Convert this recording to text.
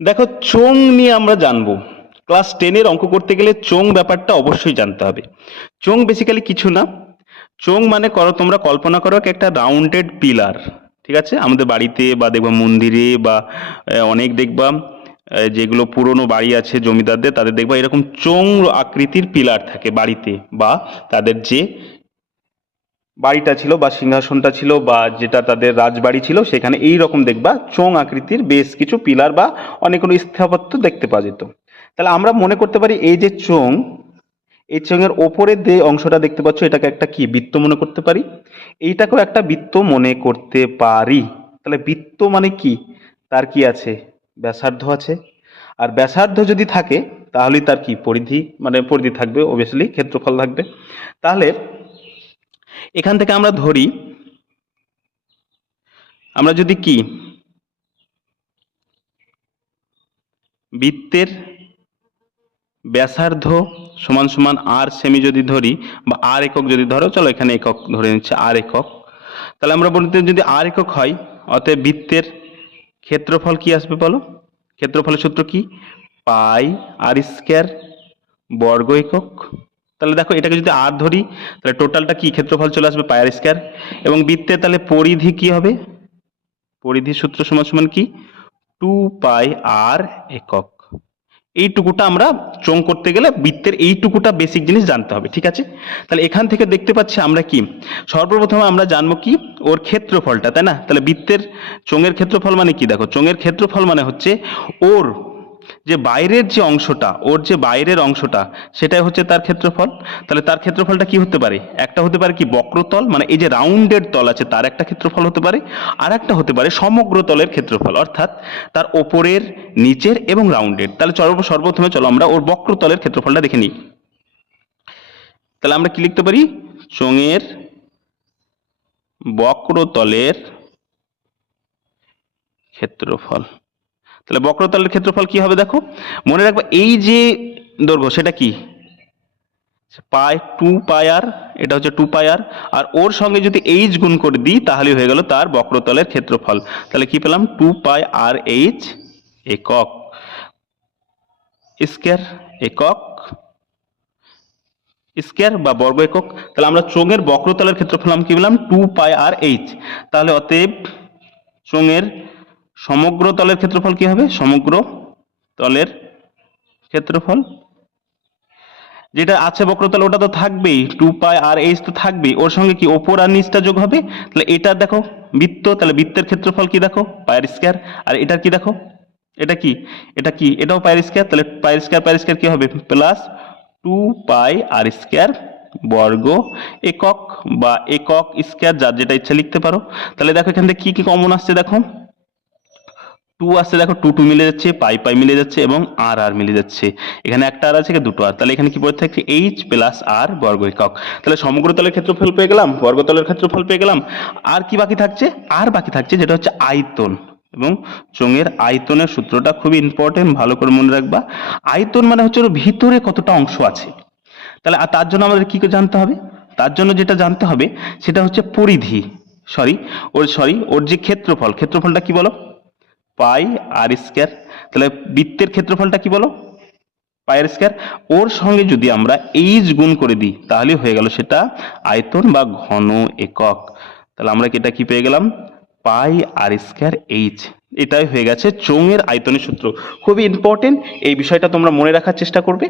দেখো চোং নিয়ে আমরা জানব। ক্লাস টেনের অঙ্ক করতে গেলে চোং ব্যাপারটা অবশ্যই জানতে হবে। চোং বেসিক্যালি কিছু না। চোং মানে করো, তোমরা কল্পনা করো একটা রাউন্ডেড পিলার ঠিক আছে? আমাদের বাড়িতে বা দেখবা মন্দিরে বা অনেক দেখবা যেগুলো পুরনো বাড়ি আছে জমিদারদের, তাদের দেখবা এরকম চোং আকৃতির পিলার থাকে বাড়িতে বা তাদের যে বাড়িটা ছিল বা সিংহাসনটা ছিল বা যেটা তাদের রাজবাড়ি ছিল, সেখানে এই রকম দেখবা চোং আকৃতির বেশ কিছু পিলার বা অনেক কোনো স্থাপত্য দেখতে পাওয়া যেত। তাহলে আমরা মনে করতে পারি এই যে চোং এই চোঙের ওপরের যে অংশটা দেখতে পাচ্ছ, এটাকে একটা কি, বৃত্ত মনে করতে পারি? এইটাকেও একটা বৃত্ত মনে করতে পারি। তাহলে বৃত্ত মানে কি? তার কি আছে? ব্যাসার্ধ আছে। আর ব্যাসার্ধ যদি থাকে তাহলে তার কি, পরিধি মানে পরিধি থাকবে অবভিয়াসলি ক্ষেত্রফল থাকবে। তাহলে এখান থেকে আমরা ধরি, আমরা যদি কি? বৃত্তের ব্যাসার্ধ সমান সমান আর সেমি যদি ধরি বা আর একক যদি ধরো, চলো এখানে একক ধরে নিচ্ছে আর একক। তাহলে আমরা বলতে যদি আর একক হয়, অতএব বৃত্তের ক্ষেত্রফল কি আসবে বলো? ক্ষেত্রফলের সূত্র কি? পাই আর স্কোয়ার বর্গ একক তাহলে দেখো, এটাকে যদি আর ধরি, তাহলে টোটালটা কি ক্ষেত্রফল চলে আসবে? পাই আর স্কোয়ার এবং বৃত্তের তাহলে পরিধি কি হবে? পরিধি সূত্র সমান সমান কি? টু পাই আর একক। এইটুকুটা আমরা চোং করতে গেলে বৃত্তের এইটুকুটা বেসিক জিনিস জানতে হবে, ঠিক আছে? তাহলে এখান থেকে দেখতে পাচ্ছি আমরা কি? সর্বপ্রথমে আমরা জানব কি ওর ক্ষেত্রফলটা, তাই না? তাহলে বৃত্তের চোঙের ক্ষেত্রফল মানে কি? দেখো, চোঙের ক্ষেত্রফল মানে হচ্ছে ওর যে বাইরের যে অংশটা, ওর যে বাইরের অংশটা, সেটাই হচ্ছে তার ক্ষেত্রফল। তাহলে তার ক্ষেত্রফলটা কি হতে পারে? একটা হতে পারে কি বক্রতল মানে এই যে রাউন্ডেড তল আছে, তার একটা ক্ষেত্রফল হতে পারে আর একটা হতে পারে সমগ্র তলের ক্ষেত্রফল, অর্থাৎ তার ওপরের, নিচের এবং রাউন্ডেড তাহলে চলো সর্বপ্রথমে চলো আমরা ওর বক্রতলের ক্ষেত্রফলটা দেখে নিই। তাহলে আমরা কি লিখতে পারি? চোঙের বক্রতলের ক্ষেত্রফল। তাহলে বক্রতলের ক্ষেত্রফল কি হবে দেখো? মনে রাখবে এই যে দৈর্ঘ্য, সেটা কি? পাই টু পাই আর, এটা হচ্ছে টু পাই আর আর ওর সঙ্গে যদি এইচ গুণ করে দিই তাহলে হয়ে গেল তার বক্রতলের ক্ষেত্রফল। তাহলে কি পেলাম? টু পাই আর এইচ একক স্কোয়ার একক স্কোয়ার বা বর্গ একক। তাহলে আমরা চোঙের বক্রতলের ক্ষেত্রফল আমি কি পেলাম? টু পাই আর এইচ তাহলে অতএব চোঙের সমগ্র তলের ক্ষেত্রফল কি হবে? সমগ্র তলের ক্ষেত্রফল। যেটা আছে বক্রতল, ওটা তো থাকবেই। টু পাই আর এইচ তো থাকবেই। ওর সঙ্গে কি ওপর আর নিচটা যোগ হবে? তাহলে এটা দেখো, বৃত্ত, তাহলে বৃত্তের ক্ষেত্রফল কি দেখো? পায়ের স্কোয়ার আর এটা কি দেখো? এটা কি? এটা কি? এটাও পায়ের স্কোয়ার তাহলে পায়ের স্কোয়ার পায়ের স্কোয়ার কি হবে? Plus two pi R square বর্গ একক বা একক স্কোয়ার যার যেটা ইচ্ছা লিখতে পারো। তাহলে দেখো এখান থেকে কি কি কমন আসছে দেখো। টু আসছে দেখো, টু টু মিলে যাচ্ছে, পাই পাই মিলে যাচ্ছে এবং আর আর মিলে যাচ্ছে। এখানে একটা আর আছে দুটো আর। তাহলে এখানে কি পড়ে থাকছে? এইচ প্লাস আর বর্গ একক। তাহলে সমগ্র তলের ক্ষেত্রফল পেয়ে গেলাম, বর্গতলের ক্ষেত্রফল পেয়ে গেলাম। আর কি বাকি থাকছে? আর বাকি থাকছে, যেটা হচ্ছে আয়তন। এবং চোঙের আয়তনের সূত্রটা খুবই ইম্পর্টেন্ট ভালো করে মনে রাখবা। আয়তন মানে হচ্ছে ওর ভিতরে কতটা অংশ আছে। তাহলে, আর তার জন্য আমাদের কি জানতে হবে? তার জন্য যেটা জানতে হবে, সেটা হচ্ছে পরিধি। সরি ওর সরি ওর যে ক্ষেত্রফল, ক্ষেত্রফলটা কি বলো? পাই আর স্কোয়ার, তাহলে বৃত্তের ক্ষেত্রফলটা কি বলো? পায়ের স্কোয়ার। ওর সঙ্গে যদি আমরা এইচ গুণ করে দিই, তাহলে হয়ে গেল সেটা আয়তন বা ঘন একক। তাহলে আমরা এটা কি পেয়ে গেলাম? পাই আর স্কোয়ার এইচ এটাই হয়ে গেছে চোঙের আয়তনের সূত্র। খুবই ইম্পর্টেন্ট এই বিষয়টা তোমরা মনে রাখার চেষ্টা করবে।